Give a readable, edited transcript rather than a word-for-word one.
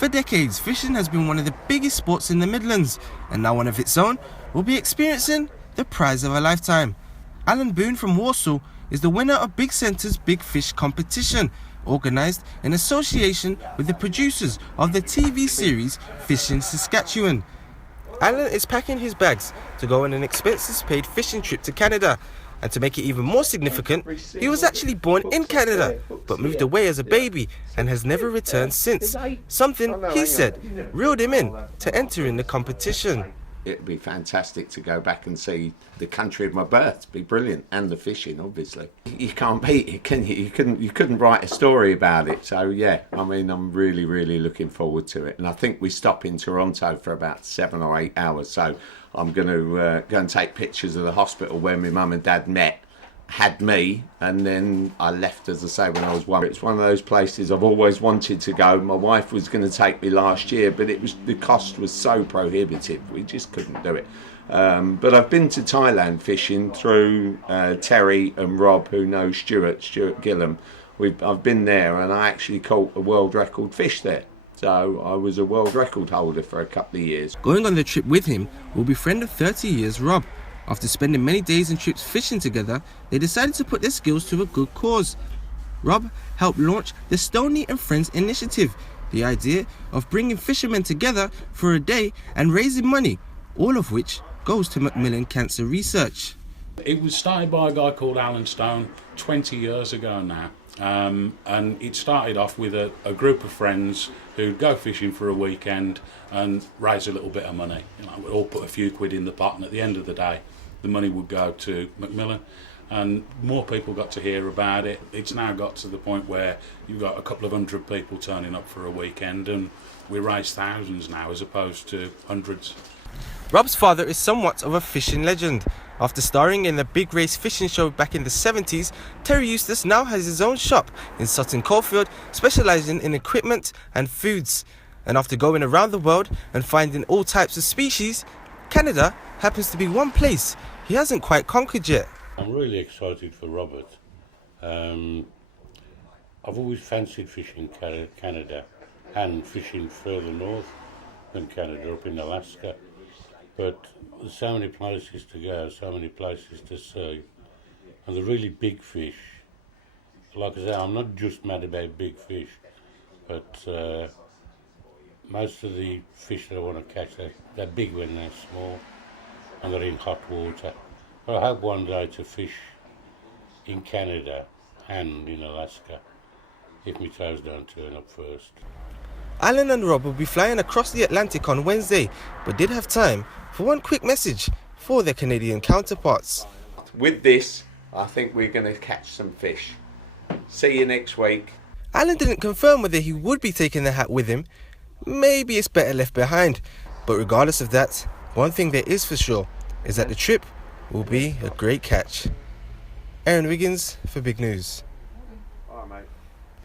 For decades, fishing has been one of the biggest sports in the Midlands, and now one of its own will be experiencing the prize of a lifetime. Alan Boone from Warsaw is the winner of Big Centre's Big Fish competition, organised in association with the producers of the TV series Fishing Saskatchewan. Alan is packing his bags to go on an expenses-paid fishing trip to Canada. And to make it even more significant, he was actually born in Canada, but moved away as a baby and has never returned since. Something, he said, reeled him in to enter in the competition. It'd be fantastic to go back and see the country of my birth. It'd be brilliant, and the fishing, obviously. You can't beat it, can you? You couldn't write a story about it. So yeah, I mean, I'm really looking forward to it. And I think we stop in Toronto for about 7 or 8 hours. So I'm going to go and take pictures of the hospital where my mum and dad met, had me, and then I left, as I say, when I was 1. It's one of those places I've always wanted to go. My wife was going to take me last year, but the cost was so prohibitive, we just couldn't do it. But I've been to Thailand fishing through Terry and Rob, who know Stuart Gillam. I've been there, and I actually caught a world record fish there. So I was a world record holder for a couple of years. Going on the trip with him will be friend of 30 years, Rob. After spending many days and trips fishing together, they decided to put their skills to a good cause. Rob helped launch the Stoney and Friends initiative, the idea of bringing fishermen together for a day and raising money, all of which goes to Macmillan Cancer Research. It was started by a guy called Alan Stone 20 years ago now. And it started off with a group of friends who'd go fishing for a weekend and raise a little bit of money. We'd all put a few quid in the pot, and at the end of the day, the money would go to Macmillan. And more people got to hear about it. It's now got to the point where you've got a couple of hundred people turning up for a weekend, and we raise thousands now as opposed to hundreds. Rob's father is somewhat of a fishing legend. After starring in the Big Race fishing show back in the 70s, Terry Eustace now has his own shop in Sutton Coldfield, specialising in equipment and foods. And after going around the world and finding all types of species, Canada happens to be one place he hasn't quite conquered yet. I'm really excited for Robert. I've always fancied fishing Canada and fishing further north than Canada, up in Alaska. But there's so many places to go, so many places to see. And the really big fish, like I say, I'm not just mad about big fish, but most of the fish that I want to catch, they're big when they're small and they're in hot water. But I hope one day to fish in Canada and in Alaska, if my toes don't turn up first. Alan and Rob will be flying across the Atlantic on Wednesday, but did have time for one quick message for their Canadian counterparts. With this, I think we're going to catch some fish. See you next week. Alan didn't confirm whether he would be taking the hat with him. Maybe it's better left behind. But regardless of that, one thing there is for sure is that the trip will be a great catch. Aaron Wiggins for Big News. All right, mate.